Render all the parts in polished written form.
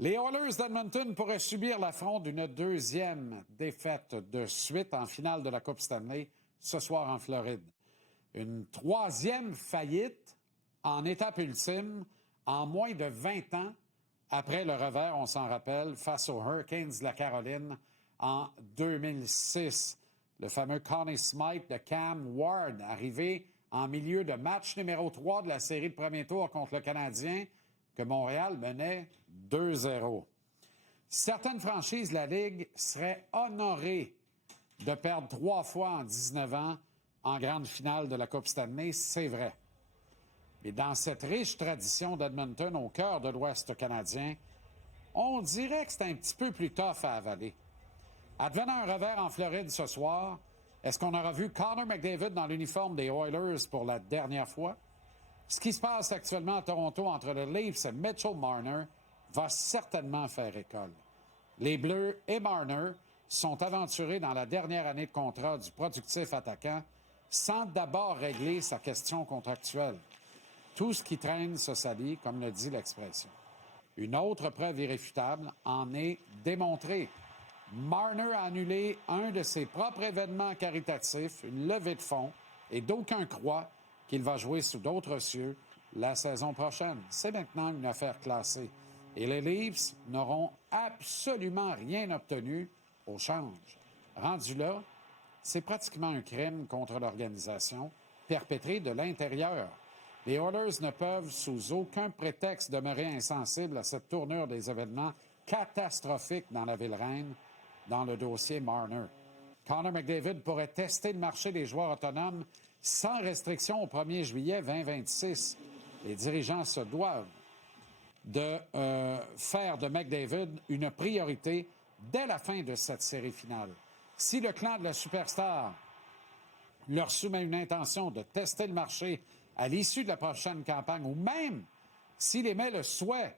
Les Oilers d'Edmonton pourraient subir l'affront d'une deuxième défaite de suite en finale de la Coupe Stanley ce soir en Floride. Une troisième faillite en étape ultime en moins de 20 ans après le revers, on s'en rappelle, face aux Hurricanes de la Caroline en 2006. Le fameux Connie Smythe de Cam Ward, arrivé en milieu de match numéro 3 de la série de premier tour contre le Canadien, que Montréal menait 2-0. Certaines franchises de la Ligue seraient honorées de perdre 3 fois en 19 ans en grande finale de la Coupe Stanley, c'est vrai. Mais dans cette riche tradition d'Edmonton au cœur de l'Ouest canadien, on dirait que c'est un petit peu plus tough à avaler. Advenant un revers en Floride ce soir, est-ce qu'on aura vu Connor McDavid dans l'uniforme des Oilers pour la dernière fois? Ce qui se passe actuellement à Toronto entre le Leafs et Mitchell Marner va certainement faire école. Les Bleus et Marner sont aventurés dans la dernière année de contrat du productif attaquant sans d'abord régler sa question contractuelle. Tout ce qui traîne se salit, comme le dit l'expression. Une autre preuve irréfutable en est démontrée. Marner a annulé un de ses propres événements caritatifs, une levée de fonds, et d'aucuns croient qu'il va jouer sous d'autres cieux la saison prochaine. C'est maintenant une affaire classée. Et les Leafs n'auront absolument rien obtenu au change. Rendu là, c'est pratiquement un crime contre l'organisation, perpétré de l'intérieur. Les Oilers ne peuvent sous aucun prétexte demeurer insensibles à cette tournure des événements catastrophiques dans la ville-reine, dans le dossier Marner. Connor McDavid pourrait tester le marché des joueurs autonomes sans restriction au 1er juillet 2026. Les dirigeants se doivent de faire de McDavid une priorité dès la fin de cette série finale. Si le clan de la superstar leur soumet une intention de tester le marché à l'issue de la prochaine campagne, ou même s'il émet le souhait,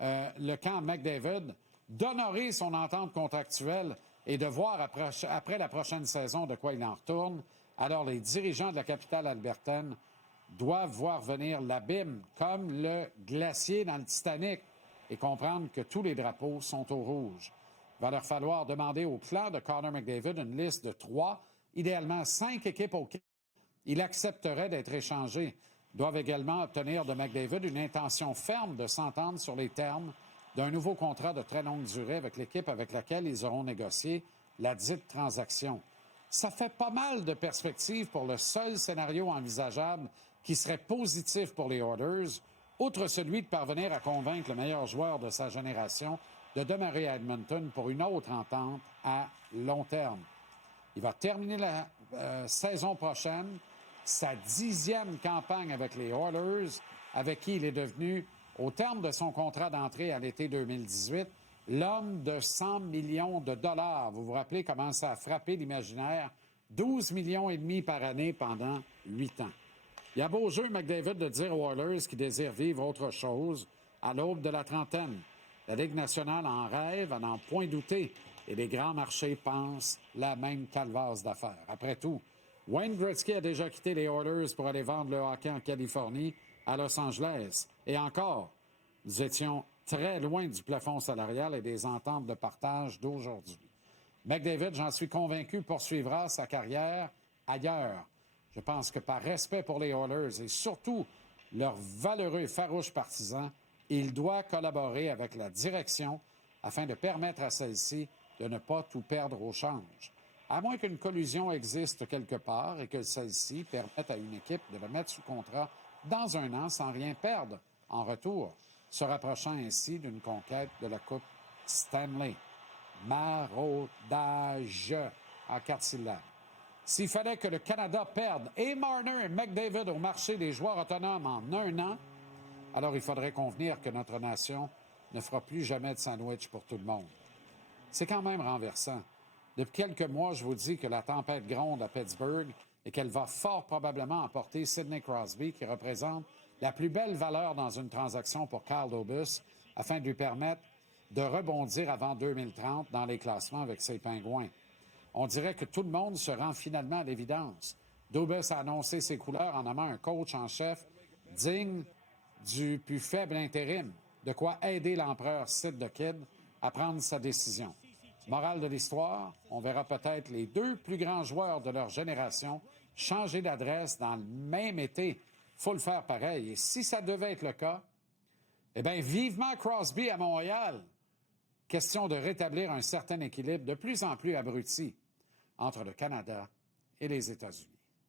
le camp McDavid, d'honorer son entente contractuelle et de voir après la prochaine saison de quoi il en retourne, alors les dirigeants de la capitale albertaine doivent voir venir l'abîme comme le glacier dans le Titanic et comprendre que tous les drapeaux sont au rouge. Il va leur falloir demander au clan de Connor McDavid une liste de 3, idéalement 5 équipes auxquelles il accepterait d'être échangé. Ils doivent également obtenir de McDavid une intention ferme de s'entendre sur les termes d'un nouveau contrat de très longue durée avec l'équipe avec laquelle ils auront négocié la dite transaction. Ça fait pas mal de perspectives pour le seul scénario envisageable qui serait positif pour les Oilers, outre celui de parvenir à convaincre le meilleur joueur de sa génération de demeurer à Edmonton pour une autre entente à long terme. Il va terminer la saison prochaine sa 10e campagne avec les Oilers, avec qui il est devenu, au terme de son contrat d'entrée à l'été 2018, l'homme de 100 millions de dollars. Vous vous rappelez comment ça a frappé l'imaginaire? 12 millions et demi par année pendant 8 ans. Il y a beau jeu, McDavid, de dire aux Oilers qui désirent vivre autre chose à l'aube de la trentaine. La Ligue nationale en rêve, à n'en point douter, et les grands marchés pensent la même calvasse d'affaires. Après tout, Wayne Gretzky a déjà quitté les Oilers pour aller vendre le hockey en Californie, à Los Angeles. Et encore, nous étions très loin du plafond salarial et des ententes de partage d'aujourd'hui. McDavid, j'en suis convaincu, poursuivra sa carrière ailleurs. Je pense que par respect pour les Oilers et surtout leurs valeureux et farouches partisans, il doit collaborer avec la direction afin de permettre à celle-ci de ne pas tout perdre au change. À moins qu'une collusion existe quelque part et que celle-ci permette à une équipe de le mettre sous contrat dans un an sans rien perdre en retour, se rapprochant ainsi d'une conquête de la Coupe Stanley. Maraudage en 4 syllabes. S'il fallait que le Canada perde et Marner et McDavid au marché des joueurs autonomes en un an, alors il faudrait convenir que notre nation ne fera plus jamais de sandwich pour tout le monde. C'est quand même renversant. Depuis quelques mois, je vous dis que la tempête gronde à Pittsburgh et qu'elle va fort probablement emporter Sidney Crosby, qui représente la plus belle valeur dans une transaction pour Kyle Dubas, afin de lui permettre de rebondir avant 2030 dans les classements avec ses Pingouins. On dirait que tout le monde se rend finalement à l'évidence. Dubas a annoncé ses couleurs en nommant un coach en chef digne du plus faible intérim. De quoi aider l'empereur Sid the Kid à prendre sa décision. Morale de l'histoire, on verra peut-être les deux plus grands joueurs de leur génération changer d'adresse dans le même été. Faut le faire pareil. Et si ça devait être le cas, eh bien, vivement Crosby à Montréal. Question de rétablir un certain équilibre de plus en plus abruti entre le Canada et les États-Unis.